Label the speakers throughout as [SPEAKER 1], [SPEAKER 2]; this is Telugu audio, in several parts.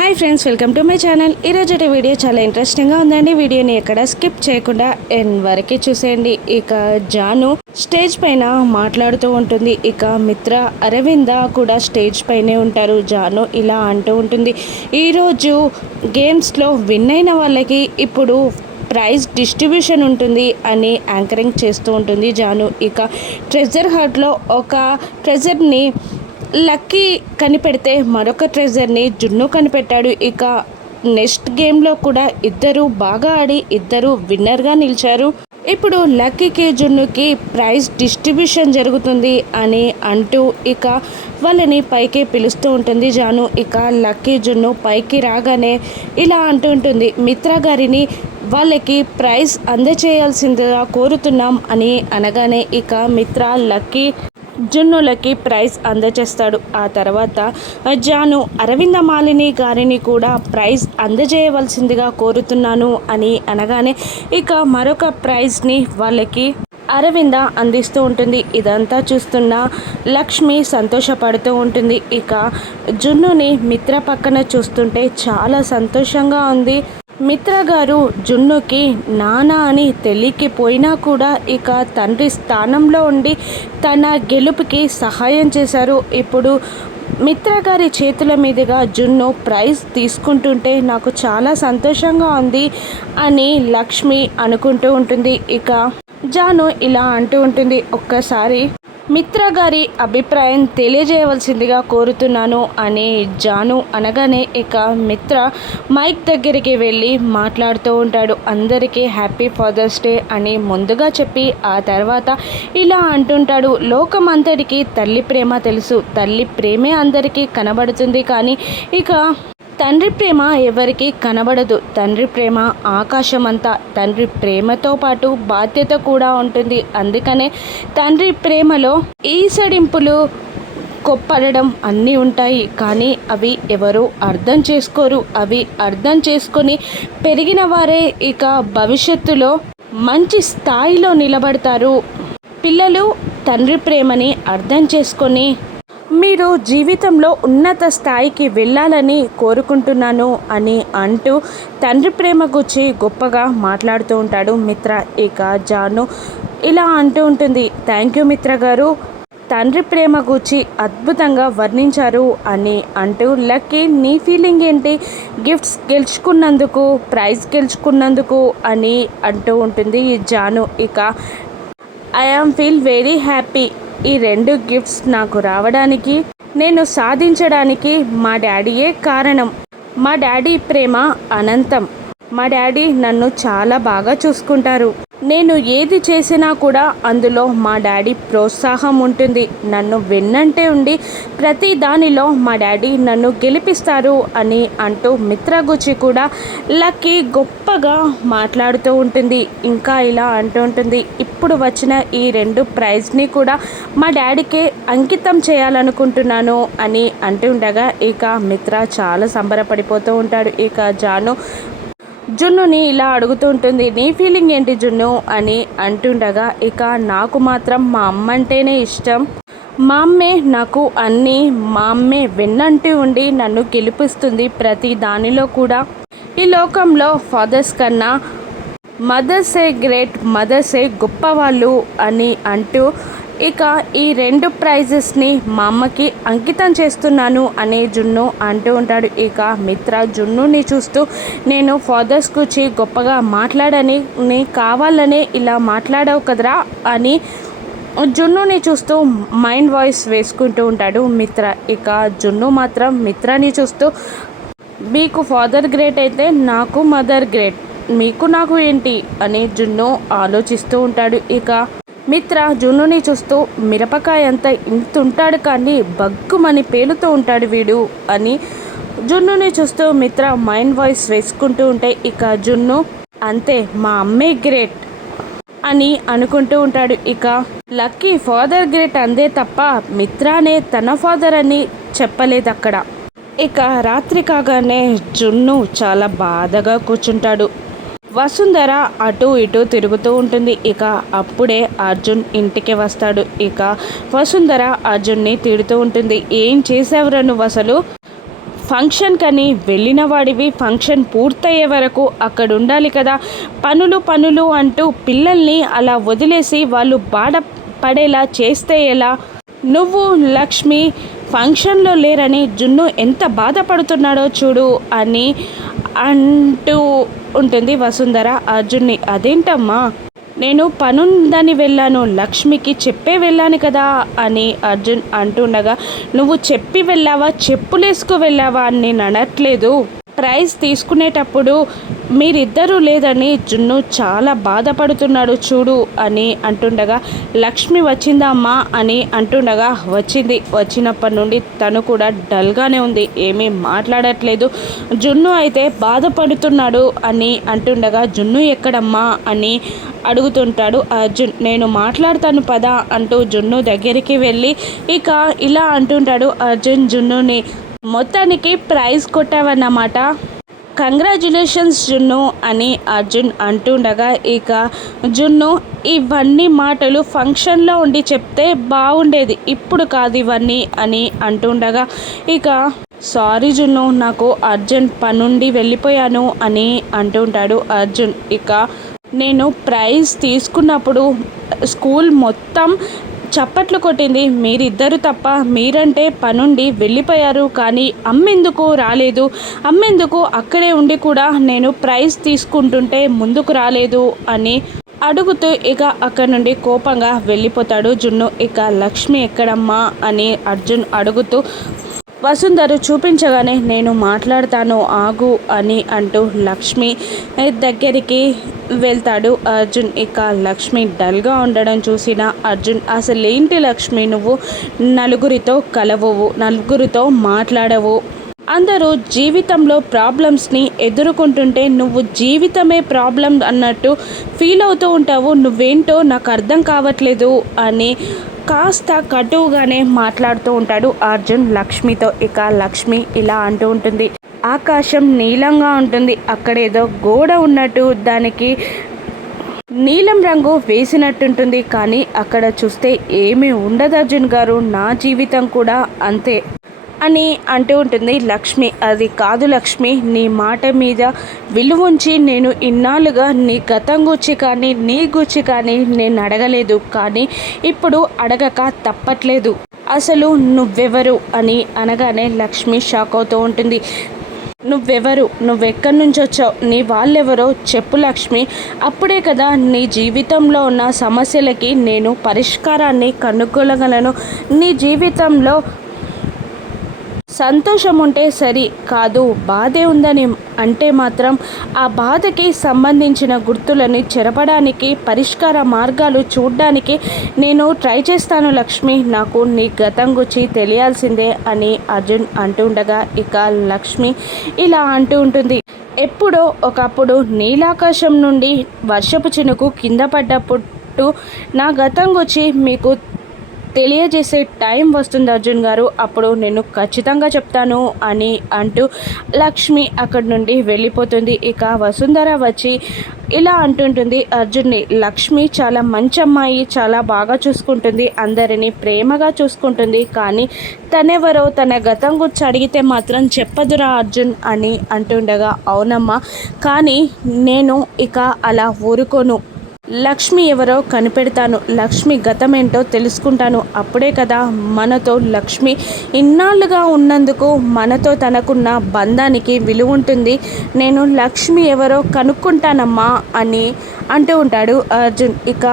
[SPEAKER 1] Hi friends welcome to my channel. ఈరోజు వీడియో చాలా ఇంట్రెస్టింగ్గా ఉందండి. వీడియోని ఎక్కడ స్కిప్ చేయకుండా ఎన్ వరకే చూసేయండి. ఇక జాను స్టేజ్ పైన మాట్లాడుతూ ఉంటుంది. ఇక మిత్ర అరవింద కూడా స్టేజ్ పైనే ఉంటారు. జాను ఇలా అంటూ ఉంటుంది. ఈరోజు గేమ్స్లో విన్ అయిన వాళ్ళకి ఇప్పుడు ప్రైజ్ డిస్ట్రిబ్యూషన్ ఉంటుంది అని యాంకరింగ్ చేస్తూ ఉంటుంది జాను. ఇక ట్రెజర్ హార్ట్లో ఒక ట్రెజర్ని లక్కీ కనిపెడితే మరొక ట్రెజర్ని జున్ను కనిపెట్టాడు. ఇక నెక్స్ట్ గేమ్లో కూడా ఇద్దరు బాగా ఆడి ఇద్దరు విన్నర్గా నిలిచారు. ఇప్పుడు లక్కీకి జున్నుకి ప్రైజ్ డిస్ట్రిబ్యూషన్ జరుగుతుంది అని అంటూ ఇక వాళ్ళని పైకి పిలుస్తూ ఉంటుంది జాను. ఇక లక్కీ జున్ను పైకి రాగానే ఇలా అంటూ ఉంటుంది మిత్ర గారిని వాళ్ళకి ప్రైజ్ అందచేయాల్సిందిగా కోరుతున్నాం అని అనగానే ఇక మిత్ర లక్కీ జున్నులకి ప్రైజ్ అందజేస్తాడు. ఆ తర్వాత జాను అరవిందమాలిని గారిని కూడా ప్రైజ్ అందజేయవలసిందిగా కోరుతున్నాను అని అనగానే ఇక మరొక ప్రైజ్ని వాళ్ళకి అరవింద అందిస్తూ ఉంటుంది. ఇదంతా చూస్తున్న లక్ష్మి సంతోషపడుతూ ఉంటుంది. ఇక జున్నుని మిత్ర పక్కన చూస్తుంటే చాలా సంతోషంగా ఉంది. మిత్ర గారు జున్నుకి నానా అని తెలియకపోయినా కూడా ఇక తండ్రి స్థానంలో ఉండి తన గెలుపుకి సహాయం చేశారు. ఇప్పుడు మిత్ర గారి చేతుల మీదుగా జున్ను ప్రైజ్ తీసుకుంటుంటే నాకు చాలా సంతోషంగా ఉంది అని లక్ష్మి అనుకుంటూ ఉంటుంది. ఇక జాను ఇలా అంటూ ఉంటుంది. ఒక్కసారి మిత్ర గారి అభిప్రాయం తెలియజేయవలసిందిగా కోరుతున్నాను అని జాను అనగానే ఇక మిత్ర మైక్ దగ్గరికి వెళ్ళి మాట్లాడుతూ ఉంటాడు. అందరికీ హ్యాపీ ఫాదర్స్ డే అని ముందుగా చెప్పి ఆ తర్వాత ఇలా అంటుంటాడు. లోకమంతటికి తల్లి ప్రేమ తెలుసు. తల్లి ప్రేమే అందరికీ కనబడుతుంది కానీ ఇక తండ్రి ప్రేమ ఎవరికి కనబడదు. తండ్రి ప్రేమ ఆకాశమంతా. తండ్రి ప్రేమతో పాటు బాధ్యత కూడా ఉంటుంది. అందుకనే తండ్రి ప్రేమలో ఈసడింపులు కొప్పడడం అన్నీ ఉంటాయి. కానీ అవి ఎవరు అర్థం చేసుకోరు. అవి అర్థం చేసుకొని పెరిగిన వారే ఇక భవిష్యత్తులో మంచి స్థాయిలో నిలబడతారు. పిల్లలు తండ్రి ప్రేమని అర్థం చేసుకొని మీరు జీవితంలో ఉన్నత స్థాయికి వెళ్ళాలని కోరుకుంటున్నాను అని అంటూ తండ్రి ప్రేమ గురించి గొప్పగా మాట్లాడుతూ ఉంటాడు మిత్ర ఇక జాను. ఇలా అంటూ ఉంటుంది థ్యాంక్ యూ మిత్ర గారు. తండ్రి ప్రేమ గూర్చి అద్భుతంగా వర్ణించారు అని అంటూ లక్కీ నీ ఫీలింగ్ ఏంటి? గిఫ్ట్స్ గెలుచుకున్నందుకు ప్రైజ్ గెలుచుకున్నందుకు అని అంటూ ఉంటుంది జాను ఇక. I am feel very happy. ఈ రెండు గిఫ్ట్స్ నాకు రావడానికి నేను సాధించడానికి మా డాడీయే కారణం. మా డాడీ ప్రేమ అనంతం. మా డాడీ నన్ను చాలా బాగా చూసుకుంటారు. నేను ఏది చేసినా కూడా అందులో మా డాడీ ప్రోత్సాహం ఉంటుంది. నన్ను వెన్నంటే ఉండి ప్రతి దానిలో మా డాడీ నన్ను గెలిపిస్తారు అని అంటూ మిత్రగుచి కూడా లక్కీ గొప్పగా మాట్లాడుతూ ఉంటుంది. ఇంకా ఇలా అంటూ ఉంటుంది. ఇప్పుడు వచ్చిన ఈ రెండు ప్రైజ్ని కూడా మా డాడీకే అంకితం చేయాలనుకుంటున్నాను అని అంటుండగా ఇక మిత్ర చాలా సంబరపడిపోతూ ఉంటాడు. ఇక జాను జున్నుని ఇలా అడుగుతూ ఉంటుంది నీ ఫీలింగ్ ఏంటి జున్ను? అని అంటుండగా ఇక నాకు మాత్రం మా అమ్మ అంటేనే ఇష్టం. మా అమ్మే నాకు అన్నీ మా అమ్మే వెన్నంటి ఉండి నన్ను గెలిపిస్తుంది ప్రతి దానిలో కూడా. ఈ లోకంలో ఫాదర్స్ కన్నా మదర్సే గ్రేట్ మదర్సే గొప్పవాళ్ళు అని అంటూ ఇక ఈ రెండు ప్రైజెస్ని మా అమ్మకి అంకితం చేస్తున్నాను అనే జున్ను అంటూ ఉంటాడు. ఇక మిత్ర జున్నుని చూస్తూ నేను ఫాదర్స్ గురించి గొప్పగా మాట్లాడని కావాలనే ఇలా మాట్లాడావు కదరా అని జున్నుని చూస్తూ మైండ్ వాయిస్ వేసుకుంటూ ఉంటాడు మిత్ర. ఇక జున్ను మాత్రం మిత్రని చూస్తూ మీకు ఫాదర్ గ్రేట్ అయితే నాకు మదర్ గ్రేట్ మీకు నాకు ఏంటి అని జున్ను ఆలోచిస్తూ ఉంటాడు. ఇక మిత్ర జున్నుని చూస్తూ మిరపకాయ అంతా ఇంత ఉంటాడు కానీ బగ్గుమని పేలుతూ ఉంటాడు వీడు అని జున్నుని చూస్తూ మిత్ర మైండ్ వాయిస్ వేసుకుంటూ ఉంటే ఇక జున్ను అంతే మా అమ్మే గ్రేట్ అని అనుకుంటూ ఉంటాడు. ఇక లక్కీ ఫాదర్ గ్రేట్ అందే తప్ప మిత్రానే తన ఫాదర్ అని చెప్పలేదు అక్కడ ఇక రాత్రి కాగానే జున్ను చాలా బాధగా కూర్చుంటాడు. వసుంధర అటు ఇటు తిరుగుతూ ఉంటుంది. ఇక అప్పుడే అర్జున్ ఇంటికి వస్తాడు. ఇక వసుంధర అర్జున్ని తిడుతూ ఉంటుంది. ఏం చేసావురా నువ్వు అసలు? ఫంక్షన్ కని వెళ్ళిన వాడివి ఫంక్షన్ పూర్తయ్యే వరకు అక్కడ ఉండాలి కదా. పనులు పనులు అంటూ పిల్లల్ని అలా వదిలేసి వాళ్ళు బాధ పడేలా చేస్తే ఎలా? నువ్వు లక్ష్మి ఫంక్షన్లో లేరని జున్ను ఎంత బాధపడుతున్నాడో చూడు అని అంటూ ఉంటుంది. వసుంధర అర్జున్ని అదేంటమ్మా? నేను పనుందని వెళ్ళాను. లక్ష్మికి చెప్పే వెళ్ళాను కదా అని అర్జున్ అంటుండగా నువ్వు చెప్పి వెళ్ళావా? చెప్పులేసుకు వెళ్ళావా? అని నేను అనట్లేదు. ప్రైజ్ తీసుకునేటప్పుడు మీరిద్దరూ లేదని జున్ను చాలా బాధపడుతున్నాడు చూడు అని అంటుండగా లక్ష్మి వచ్చిందమ్మా అని అంటుండగా వచ్చింది. వచ్చినప్పటి నుండి తను కూడా డల్గానే ఉంది. ఏమీ మాట్లాడట్లేదు. జున్ను అయితే బాధపడుతున్నాడు అని అంటుండగా జున్ను ఎక్కడమ్మా అని అడుగుతుంటాడు అర్జున్. నేను మాట్లాడతాను పదా అంటూ జున్ను దగ్గరికి వెళ్ళి ఇక ఇలా అంటుంటాడు అర్జున్. జున్నుని మొత్తానికి ప్రైజ్ కొట్టావన్నమాట. కంగ్రాచులేషన్స్ జున్ను అని అర్జున్ అంటుండగా ఇక జున్ను ఇవన్నీ మాటలు ఫంక్షన్లో ఉండి చెప్తే బాగుండేది ఇప్పుడు కాదు ఇవన్నీ అని అంటుండగా ఇక సారీ జున్ను నాకు అర్జెంట్ పనుండి వెళ్ళిపోయాను అని అంటుంటాడు అర్జున్. ఇక నేను ప్రైజ్ తీసుకున్నప్పుడు స్కూల్ మొత్తం చప్పట్లు కొట్టింది. మీరిద్దరు తప్ప మీరంటే పనుండి వెళ్ళిపోయారు కానీ అమ్మెందుకు రాలేదు. అమ్మెందుకు అక్కడే ఉండి కూడా నేను ప్రైజ్ తీసుకుంటుంటే ముందుకు రాలేదు అని అడుగుతూ ఇక అక్కడి నుండి కోపంగా వెళ్ళిపోతాడు జున్ను. ఇక లక్ష్మి ఎక్కడమ్మా అని అర్జున్ అడుగుతూ వసుంధరు చూపించగానే నేను మాట్లాడతాను ఆగు అని అంటూ లక్ష్మి దగ్గరికి వెళ్తాడు. అర్జున్ ఇక లక్ష్మి డల్గా ఉండడం చూసిన అర్జున్ అసలేంటి లక్ష్మి? నువ్వు నలుగురితో కలవవు నలుగురితో మాట్లాడవు. అందరూ జీవితంలో ప్రాబ్లమ్స్ని ఎదుర్కొంటుంటే నువ్వు జీవితమే ప్రాబ్లం అన్నట్టు ఫీల్ అవుతూ ఉంటావు. నువ్వేంటో నాకు అర్థం కావట్లేదు అని కాస్త కటువుగానే మాట్లాడుతూ ఉంటాడు అర్జున్ లక్ష్మితో. ఇక లక్ష్మి ఇలా అంటూ ఉంటుంది. ఆకాశం నీలంగా ఉంటుంది. అక్కడేదో గోడ ఉన్నట్టు దానికి నీలం రంగు వేసినట్టుంటుంది. కానీ అక్కడ చూస్తే ఏమీ ఉండదు అర్జున్ గారు. నా జీవితం కూడా అంతే. అని అంటూ ఉంటుంది. లక్ష్మి అది కాదు లక్ష్మి నీ మాట మీద విలువుంచి నేను ఇన్నాళ్ళుగా నీ గతం గుచ్చి కానీ నీ గుచ్చి కానీ నేను అడగలేదు. కానీ ఇప్పుడు అడగక తప్పట్లేదు. అసలు నువ్వెవరు? అని అనగానే లక్ష్మి షాక్ అవుతూ ఉంటుంది. నువ్వెవరు? నువ్వెక్కడి నుంచి వచ్చావు? నీ వాళ్ళెవరో? చెప్పు లక్ష్మి. అప్పుడే కదా నీ జీవితంలో ఉన్న సమస్యలకి నేను పరిష్కారాన్ని కనుగొనగలను నీ జీవితంలో సంతోషం ఉంటే సరి కాదు బాధే ఉందని అంటే మాత్రం ఆ బాధకి సంబంధించిన గుర్తులని చెరపడానికి పరిష్కార మార్గాలు చూడ్డానికి నేను ట్రై చేస్తాను లక్ష్మి. నాకు నీ గతం గురించి తెలియాల్సిందే అని అర్జున్ అంటుండగా ఇక లక్ష్మి ఇలా అంటూ ఉంటుంది. ఎప్పుడో ఒకప్పుడు నీలాకాశం నుండి వర్షపు చినుకు కింద పడ్డప్పుడు నా గతం గురించి మీకు తెలియజేసే టైం వస్తుంది అర్జున్ గారు. అప్పుడు నేను ఖచ్చితంగా చెప్తాను అని అంటూ లక్ష్మి అక్కడి నుండి వెళ్ళిపోతుంది. ఇక వసుంధర వచ్చి ఇలా అంటుంటుంది అర్జున్ని లక్ష్మి చాలా మంచి అమ్మాయి చాలా బాగా చూసుకుంటుంది అందరినీ ప్రేమగా చూసుకుంటుంది కానీ తనెవరో తన గతం గురించి అడిగితే మాత్రం చెప్పదురా అర్జున్ అని అంటుండగా అవునమ్మా కానీ నేను ఇక అలా ఊరుకోను. లక్ష్మి ఎవరో కనిపెడతాను. లక్ష్మి గతమేంటో తెలుసుకుంటాను. అప్పుడే కదా మనతో లక్ష్మి ఇన్నాళ్ళుగా ఉన్నందుకు మనతో తనకున్న బంధానికి విలువ ఉంటుంది. నేను లక్ష్మి ఎవరో కనుక్కుంటానమ్మా అని అంటూ ఉంటాడు అర్జున్. ఇక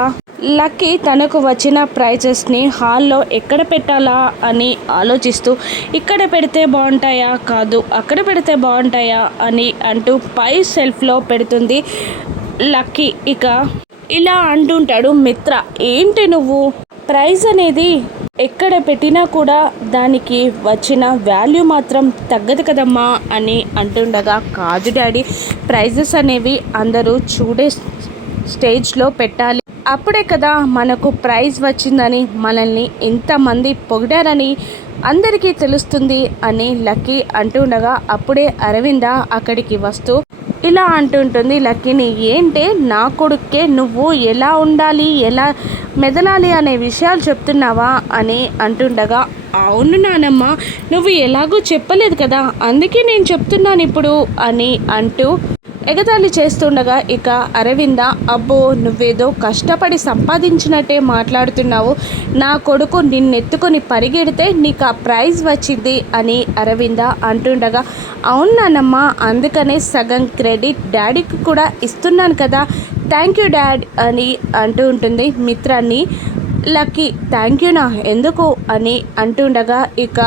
[SPEAKER 1] లక్కీ తనకు వచ్చిన ప్రైజెస్ని హాల్లో ఎక్కడ పెట్టాలా అని ఆలోచిస్తూ ఇక్కడ పెడితే బాగుంటాయా కాదు అక్కడ పెడితే బాగుంటాయా అని అంటూ పై సెల్ఫ్లో పెడుతుంది లక్కీ. ఇక ఇలా అంటుంటాడు మిత్ర. ఏంటి నువ్వు? ప్రైజ్ అనేది ఎక్కడ పెట్టినా కూడా దానికి వచ్చిన వాల్యూ మాత్రం తగ్గదు కదమ్మా అని అంటుండగా కాదు డాడీ. ప్రైజెస్ అనేవి అందరూ చూడే స్టేజ్లో పెట్టాలి. అప్పుడే కదా మనకు ప్రైజ్ వచ్చిందని మనల్ని ఇంతమంది పొగిడారని అందరికీ తెలుస్తుంది అని లక్కీ అంటుండగా అప్పుడే అరవింద అక్కడికి వస్తూ ఇలా అంటుంటుంది లక్కీని ఏంటే? నా కొడుక్కే నువ్వు ఎలా ఉండాలి ఎలా మెదలాలి అనే విషయాలు చెప్తున్నావా అని అంటుండగా అవును నానమ్మ నువ్వు ఎలాగో చెప్పలేదు కదా అందుకే నేను చెప్తున్నాను ఇప్పుడు అని అంటూ ఎగతాళి చేస్తుండగా ఇక అరవింద అబ్బో నువ్వేదో కష్టపడి సంపాదించినట్టే మాట్లాడుతున్నావు. నా కొడుకు నిన్నెత్తుకొని పరిగెడితే నీకు ఆ ప్రైజ్ వచ్చింది అని అరవింద అంటుండగా అవును అందుకనే సగం క్రెడిట్ డాడీకి కూడా ఇస్తున్నాను కదా. థ్యాంక్ యూ డాడ్ అని అంటూ ఉంటుంది. మిత్రాన్ని లక్కీ థ్యాంక్ యూ నా ఎందుకు? అని అంటుండగా ఇక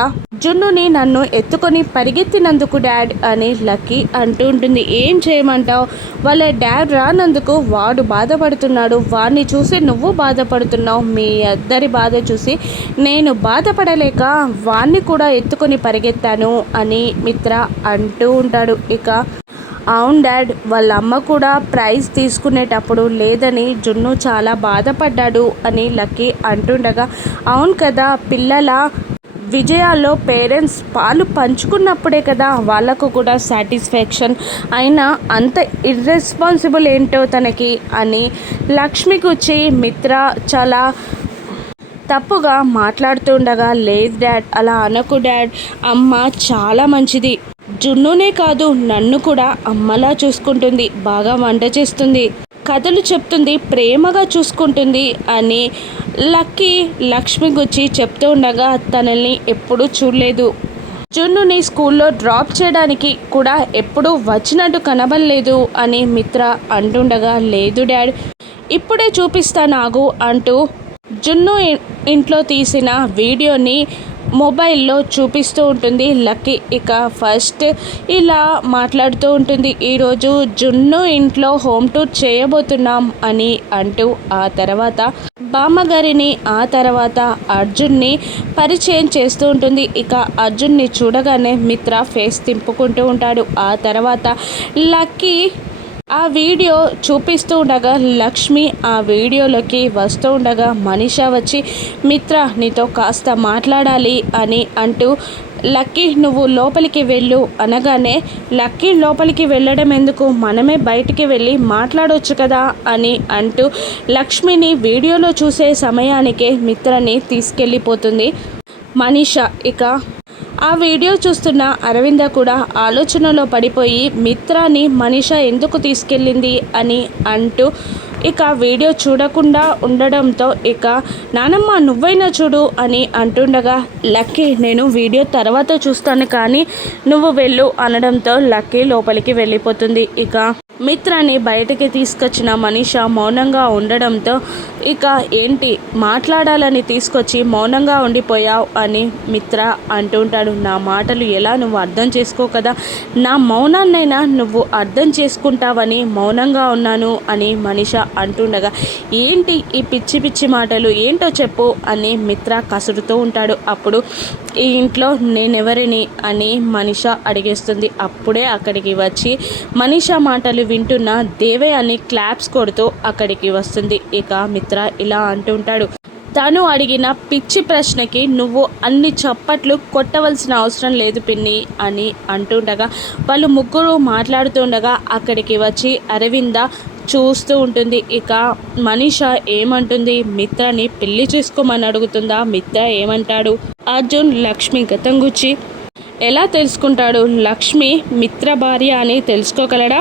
[SPEAKER 1] జున్నుని నన్ను ఎత్తుకొని పరిగెత్తినందుకు డాడ్ అని లక్కీ అంటూ ఉంటుంది ఏం చేయమంటావు? వాళ్ళ డాడ్ రానందుకు వాడు బాధపడుతున్నాడు. వాడిని చూసి నువ్వు బాధపడుతున్నావు. మీ ఇద్దరి బాధ చూసి నేను బాధపడలేక వాడిని కూడా ఎత్తుకొని పరిగెత్తాను అని మిత్ర అంటూ ఉంటాడు. ఇక అవును డాడ్ వాళ్ళ అమ్మ కూడా ప్రైజ్ తీసుకునేటప్పుడు లేదని జున్ను చాలా బాధపడ్డాడు అని లక్కీ అంటుండగా అవును కదా పిల్లల విజయాల్లో పేరెంట్స్ పాలు పంచుకున్నప్పుడే కదా వాళ్ళకు కూడా సాటిస్ఫాక్షన్. అయినా అంత ఇర్రెస్పాన్సిబుల్ ఏంటో తనకి అని లక్ష్మి గుచ్చి మిత్ర చాలా తప్పుగా మాట్లాడుతుండగా లేదు డాడ్ అలా అనకు డాడ్ అమ్మ చాలా మంచిది. జున్నునే కాదు నన్ను కూడా అమ్మలా చూసుకుంటుంది బాగా వంట చేస్తుంది కథలు చెప్తుంది ప్రేమగా చూసుకుంటుంది అని లక్కీ లక్ష్మి గుచ్చి చెప్తూ ఉండగా తనల్ని ఎప్పుడూ చూడలేదు. జున్నుని స్కూల్లో డ్రాప్ చేయడానికి కూడా ఎప్పుడూ వచ్చినట్టు కనబడలేదు అని మిత్ర అంటుండగా లేదు డాడ్ ఇప్పుడే చూపిస్తా నాగు అంటూ జున్ను ఇంట్లో తీసిన వీడియోని మొబైల్లో చూపిస్తూ ఉంటుంది. లక్కీ ఇక ఫస్ట్ ఇలా మాట్లాడుతూ ఉంటుంది. ఈరోజు జున్ను ఇంట్లో హోమ్ టూర్ చేయబోతున్నాం అని అంటూ ఆ తర్వాత బామ్మగారిని ఆ తర్వాత అర్జున్ని పరిచయం చేస్తూ ఉంటుంది. ఇక అర్జున్ని చూడగానే మిత్ర ఫేస్ తింపుకుంటూ ఉంటాడు. ఆ తర్వాత లక్కీ ఆ వీడియో చూపిస్తూ ఉండగా లక్ష్మి ఆ వీడియోలోకి వస్తూ ఉండగా మనిష వచ్చి మిత్ర నీతో కాస్త మాట్లాడాలి అని అంటూ లక్కీ నువ్వు లోపలికి వెళ్ళు అనగానే లక్కీ లోపలికి వెళ్ళడం ఎందుకు? మనమే బయటికి వెళ్ళి మాట్లాడవచ్చు కదా అని అంటూ లక్ష్మిని వీడియోలో చూసే సమయానికే మిత్రని తీసుకెళ్ళిపోతుంది. మనీష ఇక ఆ వీడియో చూస్తున్న అరవింద కూడా ఆలోచనలో పడిపోయి మిత్రాన్ని మనిష ఎందుకు తీసుకెళ్ళింది అని అంటూ ఇక వీడియో చూడకుండా ఉండడంతో ఇక నానమ్మ నువ్వైనా చూడు అని అంటుండగా లక్కీ నేను వీడియో తర్వాత చూస్తాను కానీ నువ్వు వెళ్ళు అనడంతో లక్కీ లోపలికి వెళ్ళిపోతుంది. ఇక మిత్రాన్ని బయటికి తీసుకొచ్చిన మనిష మౌనంగా ఉండడంతో ఇక ఏంటి మాట్లాడాలని తీసుకొచ్చి మౌనంగా ఉండిపోయావు అని మిత్ర అంటుంటాడు నా మాటలు ఎలా నువ్వు అర్థం చేసుకో కదా? నా మౌనాన్నైనా నువ్వు అర్థం చేసుకుంటావని మౌనంగా ఉన్నాను అని మనిష అంటుండగా ఏంటి ఈ పిచ్చి పిచ్చి మాటలు? ఏంటో చెప్పు అని మిత్ర కసురుతూ ఉంటాడు. అప్పుడు ఈ ఇంట్లో నేనెవరిని అని మనిష అడిగేస్తుంది. అప్పుడే అక్కడికి వచ్చి మనిష మాటలు వింటున్న దేవే అని క్లాప్స్ కొడుతూ అక్కడికి వస్తుంది. ఇక మిత్ర ఇలా అంటుంటాడు తను అడిగిన పిచ్చి ప్రశ్నకి నువ్వు అన్ని చప్పట్లు కొట్టవలసిన అవసరం లేదు పిన్ని అని అంటుండగా వాళ్ళు ముగ్గురు మాట్లాడుతుండగా అక్కడికి వచ్చి అరవింద చూస్తూ ఉంటుంది. ఇక మనీష ఏమంటుంది? మిత్రని పెళ్ళి చేసుకోమని అడుగుతుందా? మిత్ర ఏమంటాడు? అర్జున్ లక్ష్మి గతం గుచ్చి ఎలా తెలుసుకుంటాడు? లక్ష్మి మిత్ర భార్య అని తెలుసుకోగలడా?